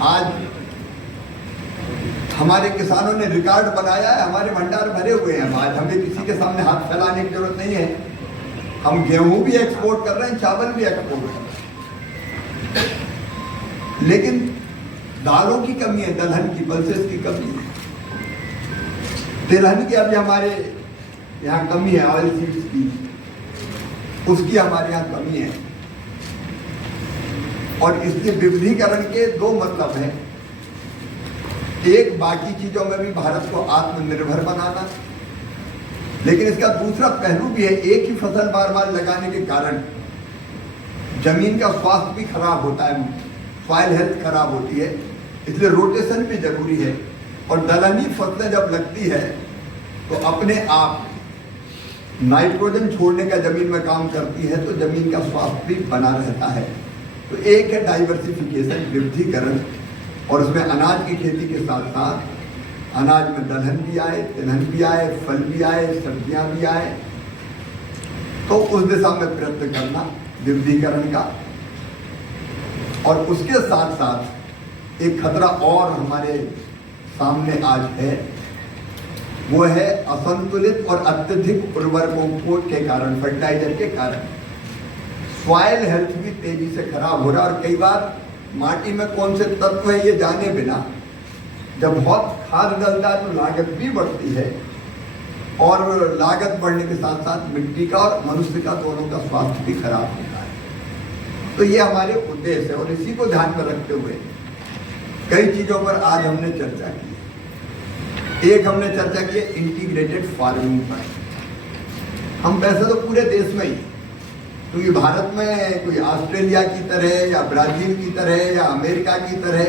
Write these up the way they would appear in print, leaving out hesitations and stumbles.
आज हमारे किसानों ने रिकॉर्ड बनाया है, हमारे भंडार भरे हुए हैं। आज हमें किसी के सामने हाथ फैलाने की जरूरत नहीं है। हम गेहूं भी एक्सपोर्ट कर रहे हैं, चावल भी एक्सपोर्ट कर रहे हैं, लेकिन दालों की कमी है, दलहन की, पल्सेस की कमी है, तिलहन की अभी हमारे यहाँ कमी है, ऑयल सीड्स की, उसकी हमारे यहाँ कमी है। और इसके विविधीकरण के दो मतलब हैं। एक, बाकी चीजों में भी भारत को आत्मनिर्भर बनाना, लेकिन इसका दूसरा पहलू भी है। एक ही फसल बार बार लगाने के कारण जमीन का स्वास्थ्य भी खराब होता है, सॉइल हेल्थ खराब होती है, इसलिए रोटेशन भी जरूरी है। और दलहनी फसलें जब लगती है तो अपने आप नाइट्रोजन छोड़ने का जमीन में काम करती है, तो जमीन का स्वास्थ्य भी बना रहता है। तो एक है डाइवर्सिफिकेशन, विविधीकरण, और उसमें अनाज की खेती के साथ साथ अनाज में दलहन भी आए, तिलहन भी आए, फल भी आए, सब्जियां भी आए, तो उस दिशा में प्रयत्न करना विविधीकरण का। और उसके साथ साथ एक खतरा और हमारे सामने आज है, वो है असंतुलित और अत्यधिक उर्वरकों के कारण, फर्टिलाइजर के कारण सॉइल हेल्थ भी तेजी से खराब हो रहा है। और कई बार माटी में कौन से तत्व है ये जाने बिना जब बहुत खाद डलता है तो लागत भी बढ़ती है, और लागत बढ़ने के साथ साथ मिट्टी का और मनुष्य का दोनों का स्वास्थ्य भी खराब होता है। तो ये हमारे उद्देश्य है, और इसी को ध्यान में रखते हुए कई चीजों पर आज हमने चर्चा की। एक, हमने चर्चा की इंटीग्रेटेड फार्मिंग पर। हम वैसे तो पूरे देश में ही, क्योंकि भारत में कोई ऑस्ट्रेलिया की तरह या ब्राजील की तरह या अमेरिका की तरह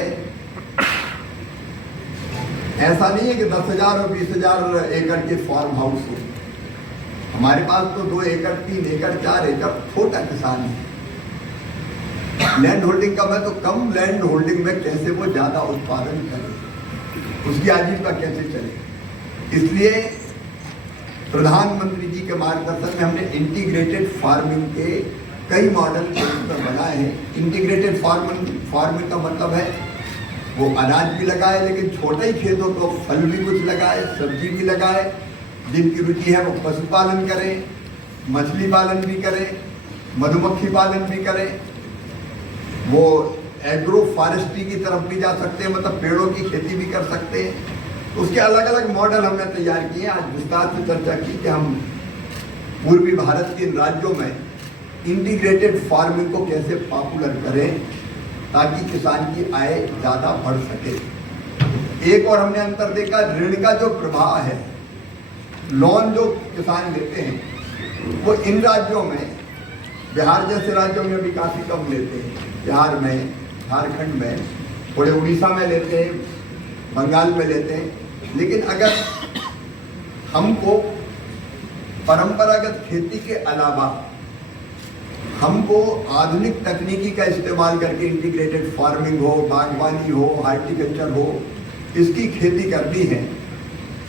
ऐसा नहीं है कि 10,000 और 20,000 एकड़ के फार्म हाउस हो। हमारे पास तो 2 एकड़, 3 एकड़, 4 एकड़ छोटा किसान है। लैंड होल्डिंग कम है, तो कम लैंड होल्डिंग में कैसे वो ज्यादा उत्पादन करे, उसकी आजीविका कैसे चले। इसलिए प्रधानमंत्री जी के मार्गदर्शन में हमने इंटीग्रेटेड फार्मिंग के कई मॉडल पर बनाए हैं। इंटीग्रेटेड फार्मिंग का मतलब है वो अनाज भी लगाए, लेकिन छोटा ही खेत हो तो फल भी कुछ लगाए, सब्जी भी लगाए, जिनकी रुचि है वो पशुपालन करें, मछली पालन भी करें, मधुमक्खी पालन भी करें, वो एग्रो फॉरेस्ट्री की तरफ भी जा सकते हैं, मतलब पेड़ों की खेती भी कर सकते हैं। उसके अलग अलग मॉडल हमने तैयार किए। आज विस्तार से चर्चा की कि हम पूर्वी भारत के इन राज्यों में इंटीग्रेटेड फार्मिंग को कैसे पॉपुलर करें ताकि किसान की आय ज़्यादा बढ़ सके। एक और हमने अंतर देखा, ऋण का जो प्रवाह है, लोन जो किसान लेते हैं वो इन राज्यों में, बिहार जैसे राज्यों में भी काफ़ी कम लेते हैं। बिहार में, झारखंड में, थोड़े उड़ीसा में लेते हैं, बंगाल में लेते हैं। लेकिन अगर हमको परंपरागत खेती के अलावा हमको आधुनिक तकनीकी का इस्तेमाल करके इंटीग्रेटेड फार्मिंग हो, बागवानी हो, हॉर्टिकल्चर हो, इसकी खेती करनी है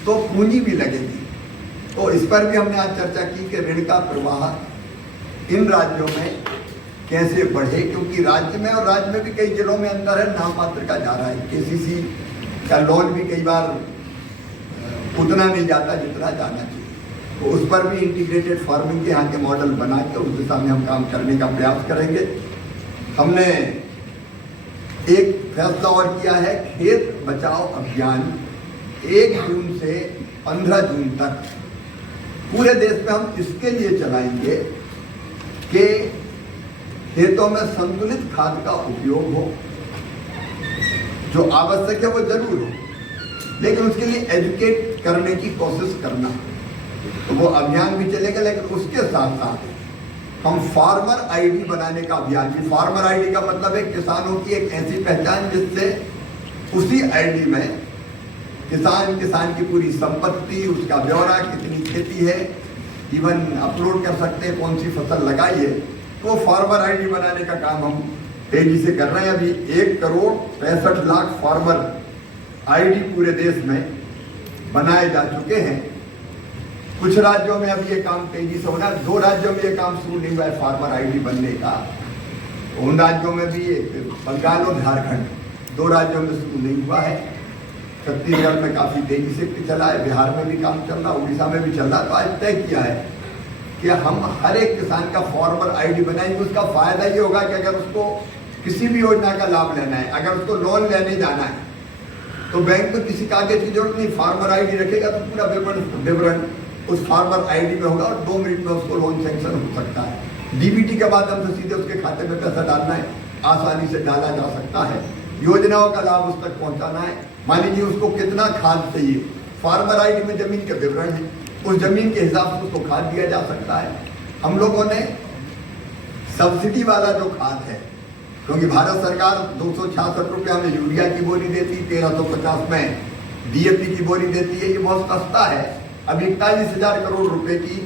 तो पूंजी भी लगेगी। तो इस पर भी हमने आज चर्चा की कि ऋण का प्रवाह इन राज्यों में कैसे बढ़े, क्योंकि राज्य में और राज्य में भी कई जिलों में अंतर है, नाम मात्र का जा रहा है। केसीसी का लोन भी कई बार उतना नहीं जाता जितना जाना चाहिए। तो उस पर भी इंटीग्रेटेड फार्मिंग के यहाँ के मॉडल बना के उस दिशा में हम काम करने का प्रयास करेंगे। हमने एक फैसला और किया है, खेत बचाओ अभियान 1 जून से 15 जून तक पूरे देश में हम इसके लिए चलाएंगे कि खेतों में संतुलित खाद का उपयोग हो, जो आवश्यक है वो जरूर हो, लेकिन उसके लिए एजुकेट करने की कोशिश करना। तो वो अभियान भी चलेगा, लेकिन उसके साथ साथ हम फार्मर आईडी बनाने का अभियान भी। फार्मर आईडी का मतलब है किसानों की एक ऐसी पहचान जिससे उसी आईडी में किसान की पूरी संपत्ति, उसका ब्यौरा, कितनी खेती है, इवन अपलोड कर सकते हैं कौन सी फसल लगाई है। तो फार्मर आईडी बनाने का काम हम तेजी से कर रहे हैं। अभी 1,65,00,000 फार्मर आईडी पूरे देश में बनाए जा चुके हैं। कुछ राज्यों में अब ये काम तेजी से होना है। 2 राज्यों में ये काम शुरू नहीं हुआ है फार्मर आईडी बनने का। उन राज्यों में भी बंगाल और झारखंड, 2 राज्यों में शुरू नहीं हुआ है। छत्तीसगढ़ में काफ़ी तेजी से चला है, बिहार में भी काम चल रहा, उड़ीसा में भी चल रहा। तो आज तय किया है कि हम हर एक किसान का फार्मर आईडी बनाएंगे। उसका फायदा ये होगा कि अगर उसको किसी भी योजना का लाभ लेना है, अगर उसको लोन लेने जाना है, तो बैंक में किसी कागज की जरूरत नहीं, फार्मर आईडी रखेगा तो पूरा विवरण उस फार्मर आईडी में होगा और 2 मिनट में उसको लोन सेंक्शन हो सकता है। डीबीटी के माध्यम से सीधे उसके खाते में पैसा डालना है, आसानी से डाला जा सकता है। योजनाओं का लाभ उस तक पहुंचाना है। मान लीजिए उसको कितना खाद चाहिए, फार्मर आईडी में जमीन के विवरण है, उस जमीन के हिसाब से उसको खाद दिया जा सकता है। हम लोगों ने सब्सिडी वाला जो खाद है, क्योंकि भारत सरकार 266 रुपया में यूरिया की बोरी देती, 1350 में डीएपी की बोरी देती है, ये बहुत सस्ता है। अब 41,000 करोड़ रुपए की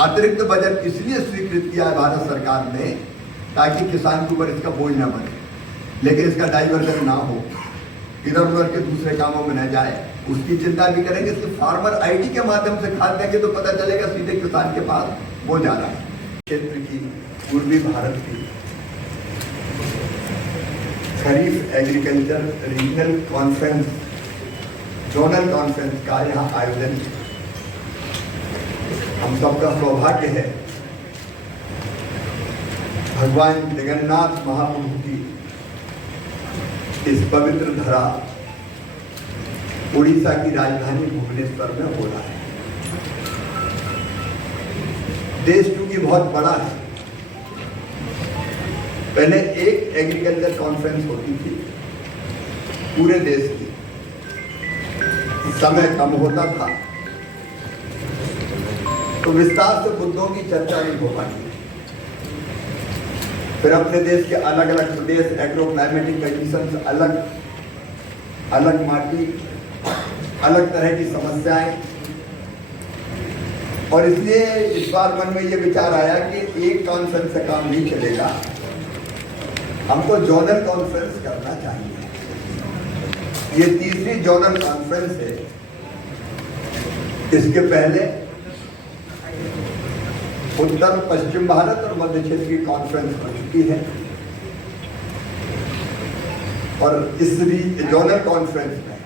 अतिरिक्त बजट इसलिए स्वीकृत किया है भारत सरकार ने ताकि किसान के ऊपर इसका बोझ न बने, लेकिन इसका डाइवर्जन ना हो, इधर उधर के दूसरे कामों में न जाए, उसकी चिंता भी करेंगे। सिर्फ फार्मर आईडी के माध्यम से खाद देंगे तो पता चलेगा सीधे किसान के पास वो जा रहा है। क्षेत्र की पूर्वी भारत की kharif agriculture regional conference, zonal conference का यहाँ आयोजन हम सबका सौभाग्य है। भगवान जगन्नाथ महाप्रभु की इस पवित्र धरा उड़ीसा की राजधानी भुवनेश्वर में हो रहा है। देश चूंकि बहुत बड़ा है, पहले एक एग्रीकल्चर कॉन्फ्रेंस होती थी पूरे देश की, समय कम होता था तो विस्तार से मुद्दों की चर्चा नहीं हो पाती। फिर अपने देश के अलग अलग प्रदेश, एग्रो क्लाइमेटिक कंडीशंस, अलग अलग माटी, अलग तरह की समस्याएं, और इसलिए इस बार मन में ये विचार आया कि एक कॉन्फ्रेंस से काम नहीं चलेगा, हमको जोनल कॉन्फ्रेंस करना चाहिए। ये तीसरी जोनल कॉन्फ्रेंस है। इसके पहले उत्तर पश्चिम भारत और मध्य क्षेत्र की कॉन्फ्रेंस हो चुकी है, और इस जोनल कॉन्फ्रेंस में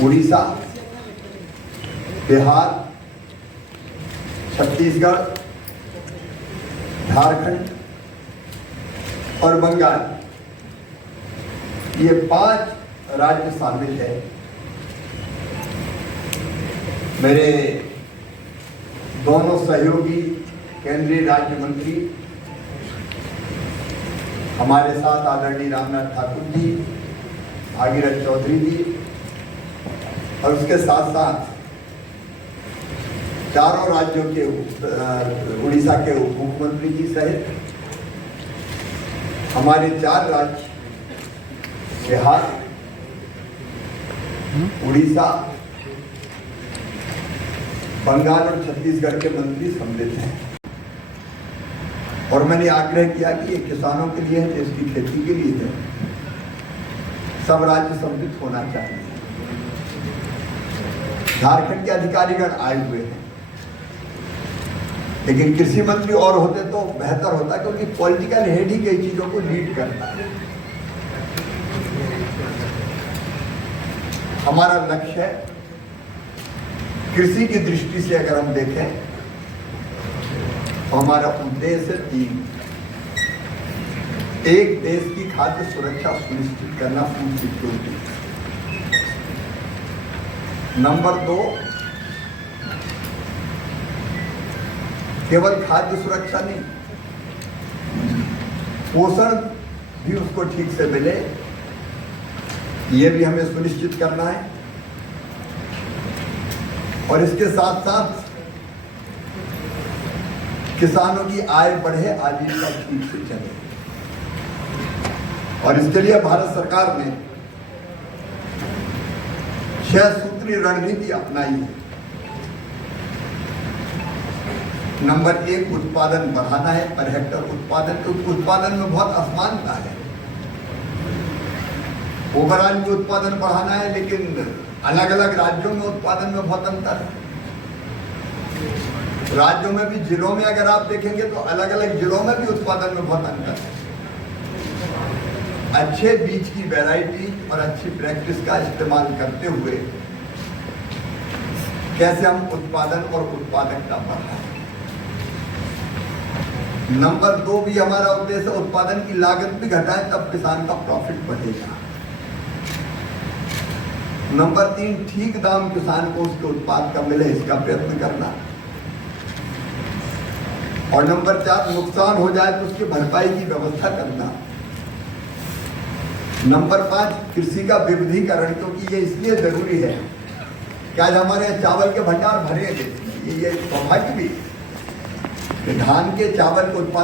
उड़ीसा, बिहार, छत्तीसगढ़, झारखंड और बंगाल, ये 5 राज्य शामिल है। मेरे दोनों सहयोगी केंद्रीय राज्य मंत्री हमारे साथ आदरणीय रामनाथ ठाकुर जी, भागीरथ चौधरी जी, और उसके साथ साथ चारों राज्यों के उड़ीसा के उप मुख्यमंत्री जी सहित हमारे 4 राज्य बिहार, उड़ीसा, बंगाल और छत्तीसगढ़ के मंत्री सम्मिलित हैं। और मैंने आग्रह किया कि ये किसानों के लिए है, देश की खेती के लिए है, सब राज्य सम्मिलित होना चाहिए। झारखंड के अधिकारीगण आए हुए हैं, लेकिन कृषि मंत्री और होते तो बेहतर होता, क्योंकि पॉलिटिकल हेड ही कई चीजों को लीड करता है। हमारा लक्ष्य है, कृषि की दृष्टि से अगर हम देखें तो हमारा उद्देश्य 3। एक, देश की खाद्य सुरक्षा सुनिश्चित करना, फूड सिक्योरिटी। नंबर 2, केवल खाद्य सुरक्षा नहीं, पोषण भी उसको ठीक से मिले, ये भी हमें सुनिश्चित करना है। और इसके साथ साथ किसानों की आय बढ़े, आजीविका ठीक से चले, और इसके लिए भारत सरकार ने 6 सूत्री रणनीति अपनाई है। नंबर 1, उत्पादन बढ़ाना है, पर हेक्टर उत्पादन। उत्पादन में बहुत असमानता है, ओवरऑल में उत्पादन बढ़ाना है, लेकिन अलग अलग राज्यों में उत्पादन में बहुत अंतर है। राज्यों में भी, जिलों में अगर आप देखेंगे तो अलग अलग जिलों में भी उत्पादन में बहुत अंतर है। अच्छे बीज की वैरायटी और अच्छी प्रैक्टिस का इस्तेमाल करते हुए कैसे हम उत्पादन और उत्पादकता बढ़ाएं। नंबर 2 भी हमारा उद्देश्य उत्पादन की लागत भी घटाएं, तब किसान का प्रॉफिट बढ़ेगा। नंबर 3 ठीक दाम किसान को उसके उत्पाद का मिले, इसका प्रयत्न करना। और नंबर 4 नुकसान हो जाए तो उसकी भरपाई की व्यवस्था करना। नंबर 5 कृषि का विविधीकरण, क्योंकि ये इसलिए जरूरी है कि आज हमारे चावल के भंडार भरे हैं। ये सौभाग्य भी कि धान के चावल के उत्पादन